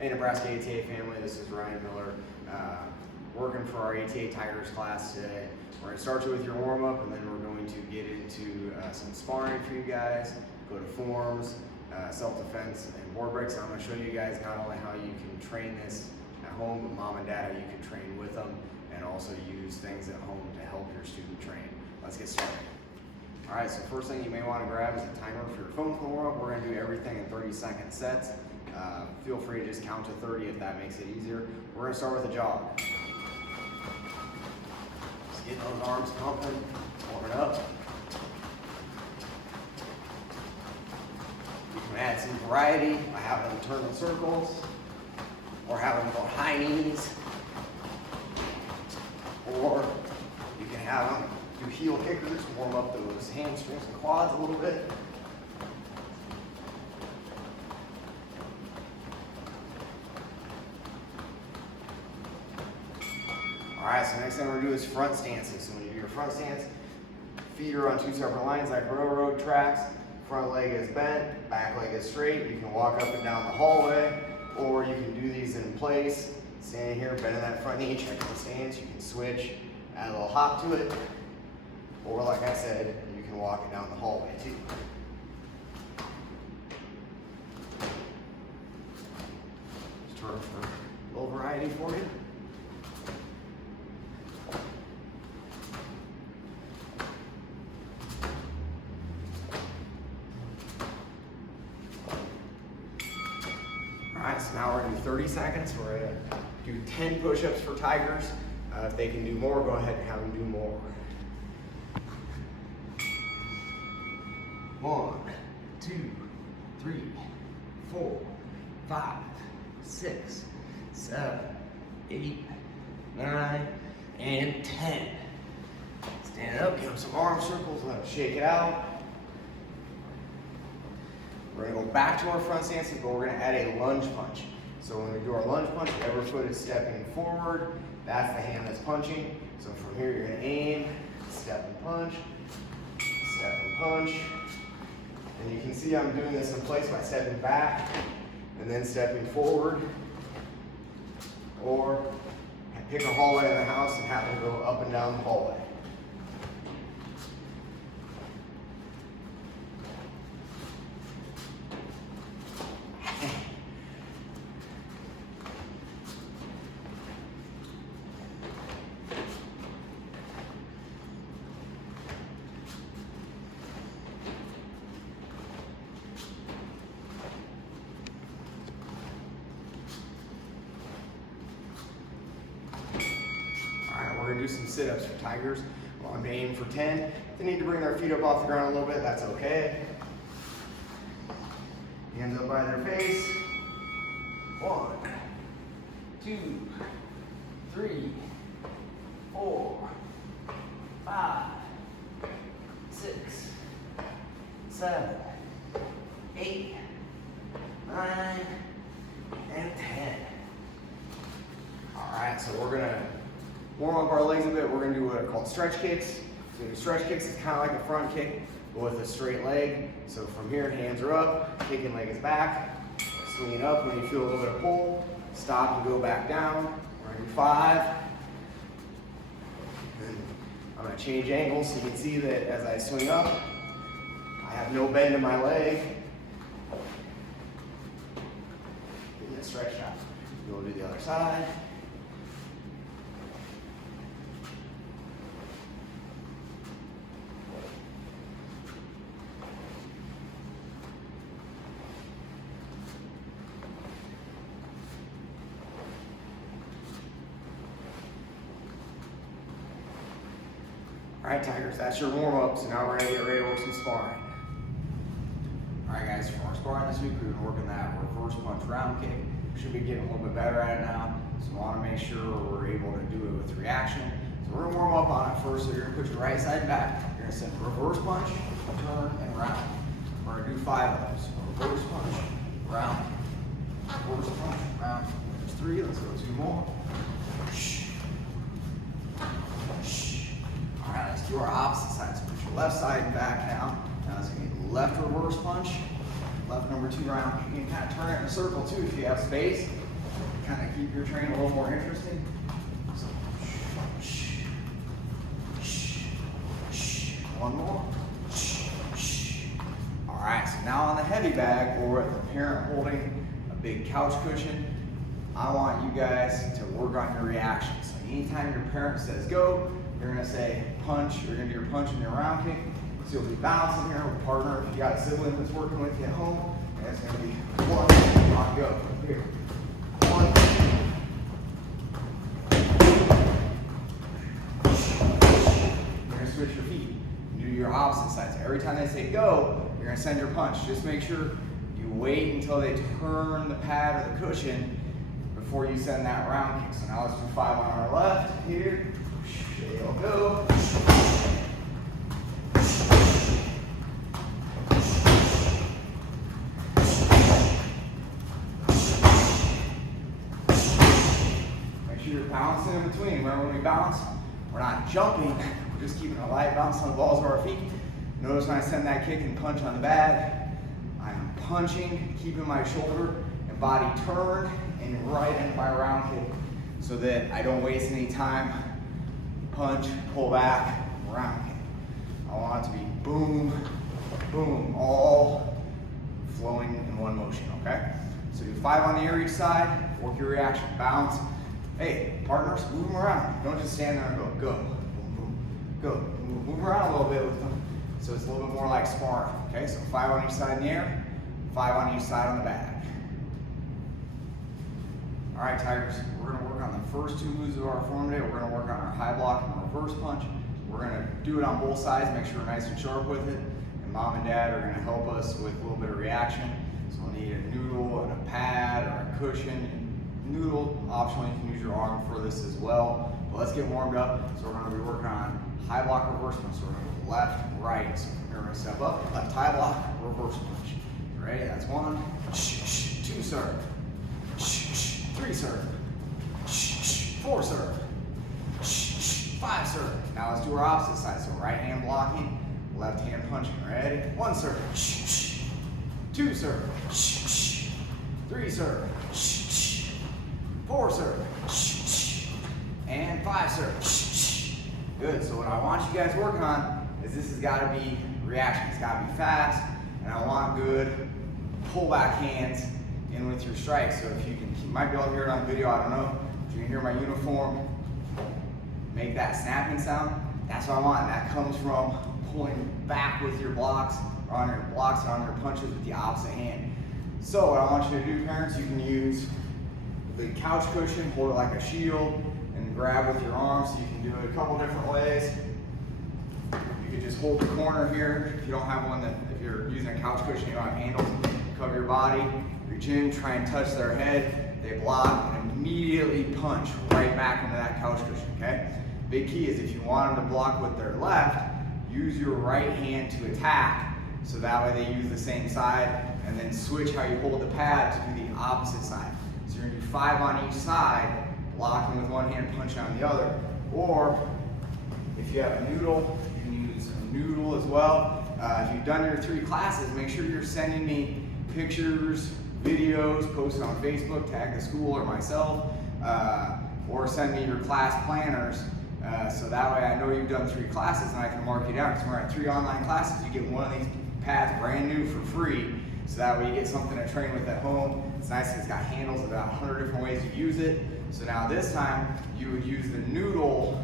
Hey Nebraska ATA family, this is Ryan Miller, working for our ATA Tigers class today. We're going to start you with your warm-up, and then we're going to get into some sparring for you guys, go to forms, self-defense, and board breaks. I'm going to show you guys not only how you can train this at home, but mom and dad, how you can train with them, and also use things at home to help your student train. Let's get started. Alright, so first thing you may want to grab is a timer for your phone for the warm-up. We're going to do everything in 30-second sets. Feel free to just count to 30 if that makes it easier. We're going to start with a jog. Just getting those arms pumping, warming up. You can add some variety by having them turn in circles, or having them go high knees, or you can have them do heel kickers, warm up those hamstrings and quads a little bit. Alright, so next thing we're going to do is front stances. So when you do your front stance, feet are on two separate lines like railroad tracks. Front leg is bent, back leg is straight. You can walk up and down the hallway, or you can do these in place. Standing here, bending that front knee, check the stance. You can switch, add a little hop to it. Or like I said, you can walk it down the hallway too. Just turn for a little variety for you. Alright, so now we're going to do 30 seconds. We're going to do 10 push-ups for Tigers. If they can do more, go ahead and have them do more. 1, 2, 3, 4, 5, 6, 7, 8, 9, and 10. Stand up, give them some arm circles, let them shake it out. We're going to go back to our front stances, but we're going to add a lunge punch. So when we do our lunge punch, whatever foot is stepping forward, that's the hand that's punching. So from here, you're going to aim, step and punch, step and punch. And you can see I'm doing this in place by stepping back and then stepping forward. Or pick a hallway in the house and have them go up and down the hallway. We're going to do some sit-ups for Tigers. Well, I'm aiming for 10. If they need to bring their feet up off the ground a little bit, that's okay. Hands up by their face. 1, 2, 3, 4, 5, 6, 7, 8, 9, and 10. All right, so we're going to warm up our legs a bit. We're going to do what are called stretch kicks. So stretch kicks is kind of like a front kick, but with a straight leg. So from here, hands are up, kicking leg is back, swinging up. When you feel a little bit of pull, stop and go back down. We're going to do 5. And I'm going to change angles so you can see that as I swing up, I have no bend in my leg. Give me a stretch out. We'll do the other side. Alright Tigers, that's your warm-up, so now we're going to get ready to work some sparring. Alright guys, for our sparring this week, we've been working that reverse punch round kick. Should be getting a little bit better at it now, so we want to make sure we're able to do it with reaction. So we're going to warm up on it first, so you're going to put your right side back. You're going to send reverse punch, turn, and round. We're going to do 5 of those. So reverse punch, round, reverse punch, round. There's 3, let's go 2 more. Alright, let's do our opposite sides. Put your left side back now. Now it's going to be left reverse punch, left number 2 round. You can kind of turn it in a circle too if you have space. kind of keep your training a little more interesting. So, one more. All right, so now on the heavy bag, or the parent holding a big couch cushion, I want you guys to work on your reactions. So anytime your parent says go, you're gonna say punch, you're gonna do your punch and your round kick. So you'll be bouncing here with a partner if you got a sibling that's working with you at home, and it's gonna be one, on go. Here. One. You're gonna switch your feet. Do your opposite side. So every time they say go, you're gonna send your punch. Just make sure you wait until they turn the pad or the cushion before you send that round kick. So now let's do 5 on our left here. They'll go. Make sure you're bouncing in between. Remember when we bounce, we're not jumping, we're just keeping a light bounce on the balls of our feet. Notice when I send that kick and punch on the bag, I'm punching, keeping my shoulder and body turned and right into my round kick so that I don't waste any time. Punch, pull back, round kick. I want it to be boom, boom, all flowing in one motion, okay? So do 5 on the air each side, work your reaction, bounce. Hey, partners, move them around. Don't just stand there and go, go, boom, boom, go. Move around a little bit with them so it's a little bit more like sparring, okay? So 5 on each side in the air, 5 on each side on the bag. All right, Tigers, we're gonna work on the first 2 moves of our form today. We're gonna work on our high block and reverse punch. We're gonna do it on both sides, make sure we're nice and sharp with it. And mom and dad are gonna help us with a little bit of reaction. So we'll need a noodle and a pad or a cushion. Noodle, optionally, you can use your arm for this as well. But let's get warmed up. So we're gonna be working on high block, reverse punch. So we're gonna go left, right. So we're gonna step up, left high block, reverse punch. Ready? That's 1, 2 serve. 3 serve, 4 serve, 5 serve. Now let's do our opposite side. So right hand blocking, left hand punching. Ready? 1 serve, 2 serve, 3 serve, 4 serve, and 5 serve. Good. So what I want you guys working on is this has got to be reaction. It's got to be fast, and I want good pullback hands in with your strikes. So if you can, you might be able to hear it on video, I don't know. If you can hear my uniform make that snapping sound, that's what I want. And that comes from pulling back with your blocks, or on your blocks and on your punches with the opposite hand. So what I want you to do, parents, you can use the couch cushion, hold it like a shield, and grab with your arms. So you can do it a couple different ways. You could just hold the corner here. If you don't have one, that if you're using a couch cushion, you don't have handles, cover your body. Reach in, try and touch their head, they block, and immediately punch right back into that couch cushion, okay? Big key is if you want them to block with their left, use your right hand to attack, so that way they use the same side, and then switch how you hold the pad to do the opposite side. So you're gonna do 5 on each side, blocking with one hand, punching on the other. Or, if you have a noodle, you can use a noodle as well. If you've done your 3 classes, make sure you're sending me pictures, videos, post it on Facebook, tag the school or myself, or send me your class planners, so that way I know you've done 3 classes and I can mark you down. Because when we're at 3 online classes, you get one of these pads brand new for free, so that way you get something to train with at home. It's nice because it's got handles, about 100 different ways to use it. So now this time, you would use the noodle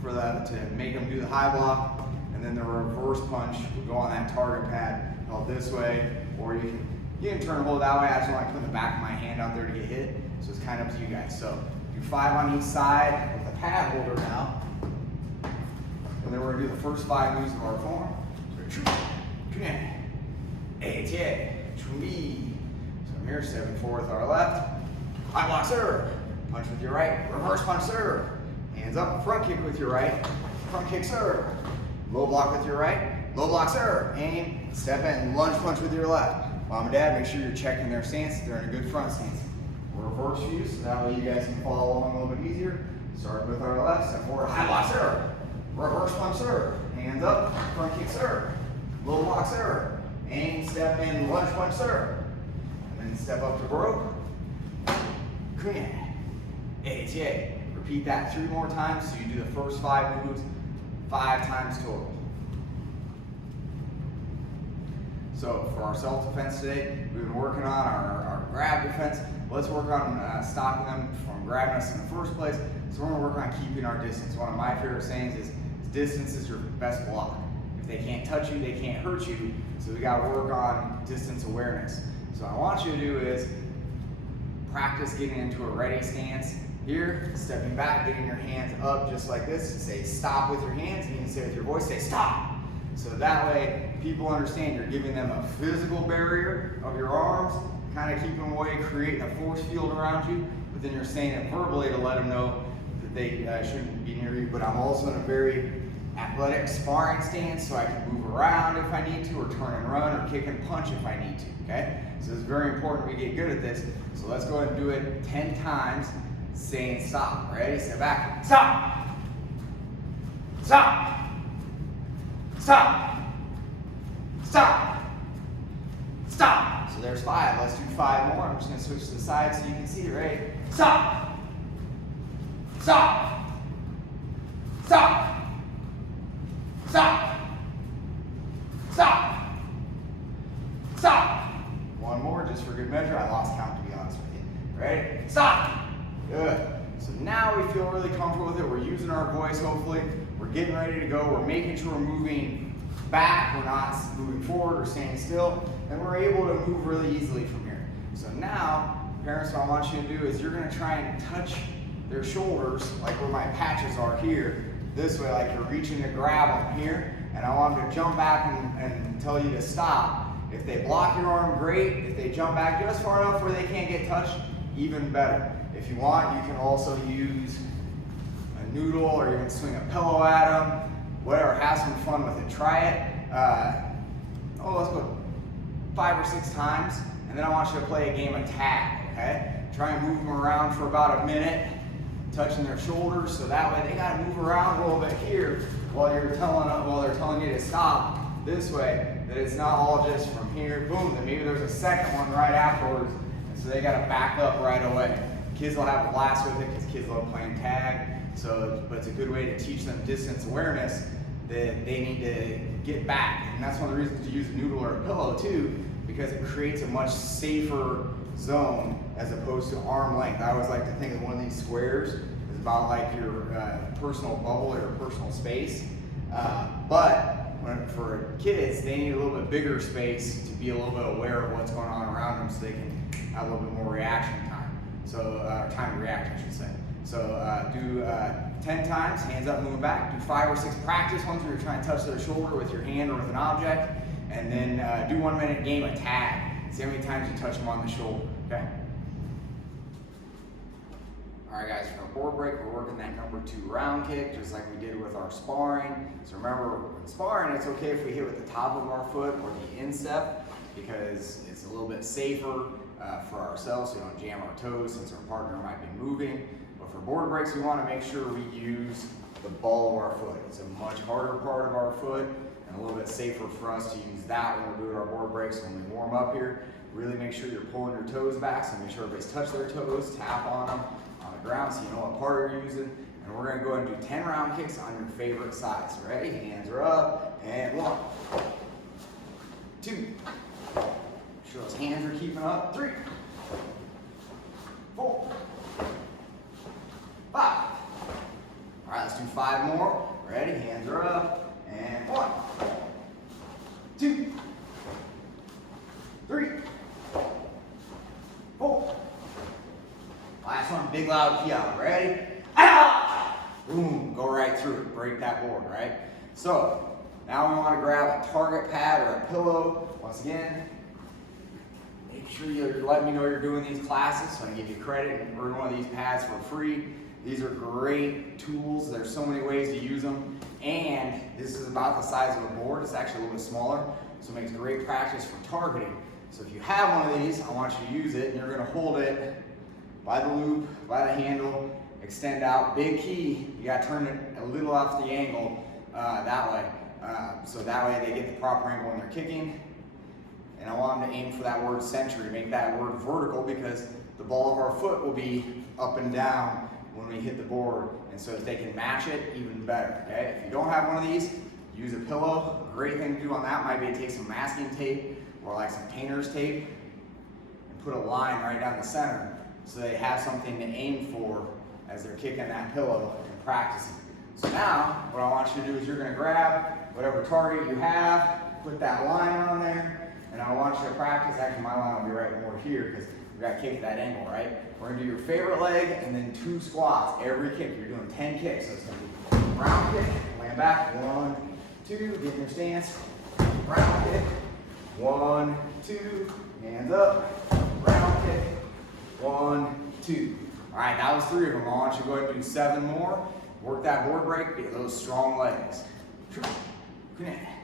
for to make them do the high block, and then the reverse punch would go on that target pad, held this way, or you can turn and hold it that way. I just want to put the back of my hand out there to get hit, so it's kind of up to you guys. So do 5 on each side with the pad holder now, and then we're going to do the first 5 moves of our form. So I'm here, stepping forward with our left, high block serve, punch with your right, reverse punch serve, hands up, front kick with your right, front kick serve, low block with your right, low block serve, aim, step in, lunge punch with your left. Mom and dad, make sure you're checking their stance, they're in a good front stance. Reverse view, so that way you guys can follow along a little bit easier. Start with our left, step forward, high block serve, reverse punch serve, hands up, front kick serve, low block serve, aim, step in, lunge punch serve. And then step up to broke, Repeat that 3 more times, so you do the first 5 moves 5 times total. So for our self-defense today, we've been working on our grab defense. Let's work on stopping them from grabbing us in the first place. So we're going to work on keeping our distance. One of my favorite sayings is distance is your best block. If they can't touch you, they can't hurt you. So we got to work on distance awareness. So what I want you to do is practice getting into a ready stance. Here, stepping back, getting your hands up just like this. Say stop with your hands, and you can say with your voice, say stop. So that way, people understand you're giving them a physical barrier of your arms, kind of keeping them away, creating a force field around you, but then you're saying it verbally to let them know that they shouldn't be near you. But I'm also in a very athletic sparring stance, so I can move around if I need to, or turn and run, or kick and punch if I need to, okay? So it's very important we get good at this. So let's go ahead and do it 10 times, saying stop. Ready? Step back. Stop! Stop! Stop! Stop! Stop! So there's 5. Let's do 5 more. I'm just going to switch to the side so you can see it. Ready? Stop! Stop! Stop! Stop! Stop! Stop! 1 more just for good measure. I lost count, to be honest with you. Ready? Stop! Good. So now we feel really comfortable with it. We're using our voice, hopefully. We're getting ready to go. We're making sure we're moving back. We're not moving forward or staying still. And we're able to move really easily from here. So now, parents, what I want you to do is you're going to try and touch their shoulders, like where my patches are here, this way, like you're reaching to grab them here. And I want them to jump back and tell you to stop. If they block your arm, great. If they jump back just far enough where they can't get touched, even better. If you want, you can also use a noodle, or you can swing a pillow at them. Whatever, have some fun with it. Try it. Let's go 5 or 6 times, and then I want you to play a game of tag, okay? Try and move them around for about a minute, touching their shoulders, so that way they gotta move around a little bit here while they're telling you to stop. This way, that it's not all just from here, boom, then maybe there's a second one right afterwards, and so they gotta back up right away. Kids will have a blast with it because kids love playing tag. But it's a good way to teach them distance awareness that they need to get back. And that's one of the reasons to use a noodle or a pillow too, because it creates a much safer zone as opposed to arm length. I always like to think of one of these squares as about like your personal bubble or personal space. For kids, they need a little bit bigger space to be a little bit aware of what's going on around them, so they can have a little bit more reaction time. So, time to react, I should say. So do 10 times, hands up, moving back. Do 5 or 6 practice ones where you're trying to touch their shoulder with your hand or with an object. And then do 1 minute game of tag. See how many times you touch them on the shoulder, okay? All right, guys, for our board break, we're working that number 2 round kick, just like we did with our sparring. So remember, in sparring, it's okay if we hit with the top of our foot or the instep, because it's a little bit safer for ourselves, so we don't jam our toes since our partner might be moving. But for board breaks, we want to make sure we use the ball of our foot. It's a much harder part of our foot and a little bit safer for us to use that when we're doing our board breaks. When we warm up here, really make sure you're pulling your toes back, so make sure everybody's touch their toes, tap on them on the ground so you know what part you're using. And we're going to go ahead and do 10 round kicks on your favorite sides. Ready? Hands are up. And 1, 2. Make sure those hands are keeping up. 3, 4, 5. All right, let's do 5 more. Ready? Hands are up. And 1, 2, 3, 4. Last one, big loud key out. Ready? Ah! Boom, go right through it. Break that board, right? So, now we want to grab a target pad or a pillow. Once again, make sure you're letting me know you're doing these classes, so I can give you credit and earn one of these pads for free. These are great tools. There's so many ways to use them. And this is about the size of a board. It's actually a little bit smaller, so it makes great practice for targeting. So if you have one of these, I want you to use it, and you're going to hold it by the loop, by the handle, extend out. Big key, you got to turn it a little off the angle that way. So that way they get the proper angle when they're kicking. And I want them to aim for that word century, make that word vertical, because the ball of our foot will be up and down when we hit the board, and so if they can match it, even better, okay? If you don't have one of these, use a pillow. A great thing to do on that might be to take some masking tape or like some painter's tape and put a line right down the center so they have something to aim for as they're kicking that pillow and practicing. So now, what I want you to do is you're gonna grab whatever target you have, put that line on there, and I want you to practice. Actually, my line will be right more here because we got to kick at that angle, right? We're gonna do your favorite leg and then 2 squats every kick. You're doing 10 kicks, so it's gonna be round kick, land back, 1, 2, get in your stance, round kick, 1, 2, hands up, round kick, 1, 2. All right, that was 3 of them. I want you to go ahead and do 7 more. Work that board break, get those strong legs. Connect.